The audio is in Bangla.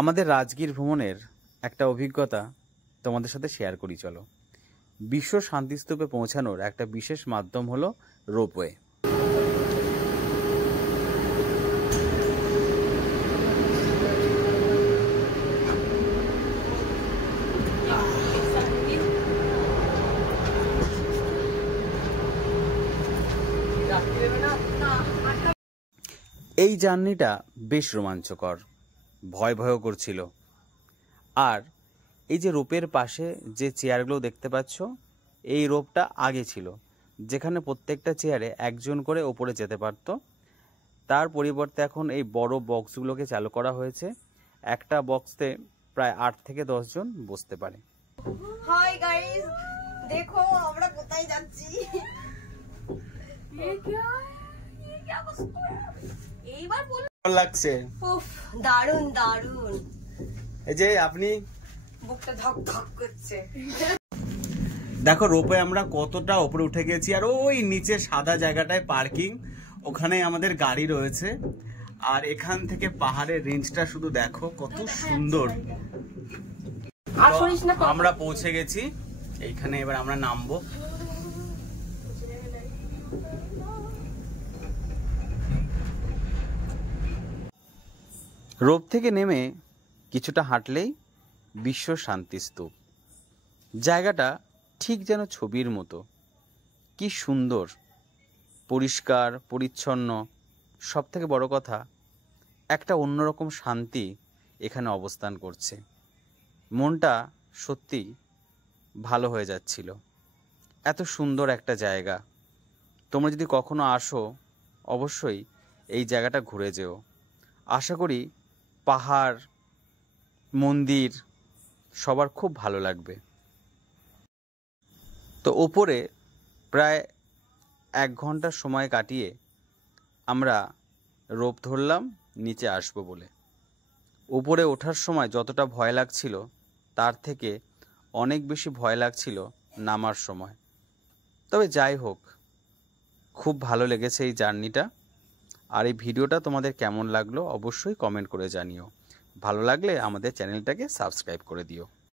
আমাদের রাজগীর ভ্রমণের একটা অভিজ্ঞতা তোমাদের সাথে শেয়ার করি। চলো, বিশ্ব শান্তিস্তূপে পৌঁছানোর একটা বিশেষ মাধ্যম হলো রোপওয়ে। এই জার্নিটা বেশ রোমাঞ্চকর, ভয় ভয়ও করছিল। আর এই যে রোপের পাশে যে চেয়ারগুলো দেখতে পাচ্ছ, এই রোপটা আগে ছিল, যেখানে প্রত্যেকটা চেয়ারে একজন করে ওপরে যেতে পারত। তার পরিবর্তে এখন এই বড় বক্সগুলোকে চালু করা হয়েছে। একটা বক্সে প্রায় 8 থেকে 10 জন বসতে পারে। হাই গাইস, দেখো আমরা কোথায় যাচ্ছি। এইবার বল, কেমন লাগছে? উফ, দারুন দারুন। এই যে আপনি, বুকটা ধক ধক করছে। দেখো রোপে আমরা কতটা উপরে উঠে গেছি, আর ওই নিচে সাদা জায়গাটায় পার্কিং, ওখানে আমাদের গাড়ি রয়েছে। আর এখান থেকে পাহাড়ের রেঞ্জটা শুধু দেখো কত সুন্দর। আমরা পৌঁছে গেছি এইখানে, এবার আমরা নামবো। রোপ থেকে নেমে কিছুটা হাঁটলেই বিশ্ব শান্তিস্তূপ। জায়গাটা ঠিক যেন ছবির মতো, কি সুন্দর, পরিষ্কার পরিচ্ছন্ন। সব থেকে বড় কথা, একটা অন্যরকম শান্তি এখানে অবস্থান করছে। মনটা সত্যি ভালো হয়ে যাচ্ছিল। এত সুন্দর একটা জায়গা। তোমরা যদি কখনো আসো, অবশ্যই এই জায়গাটা ঘুরে যেও। আশা করি পাহাড়, মন্দির সবার খুব ভালো লাগবে। তো ওপরে প্রায় 1 ঘন্টা সময় কাটিয়ে আমরা রোপ ধরলাম নিচে আসবো বলে। উপরে ওঠার সময় যতটা ভয় লাগছিল, তার থেকে অনেক বেশি ভয় লাগছিল নামার সময়। তবে যাই হোক, খুব ভালো লেগেছে এই জার্নিটা। আর এই ভিডিওটা তোমাদের কেমন লাগলো অবশ্যই কমেন্ট করে জানিও। ভালো লাগলে আমাদের চ্যানেলটাকে সাবস্ক্রাইব করে দিও।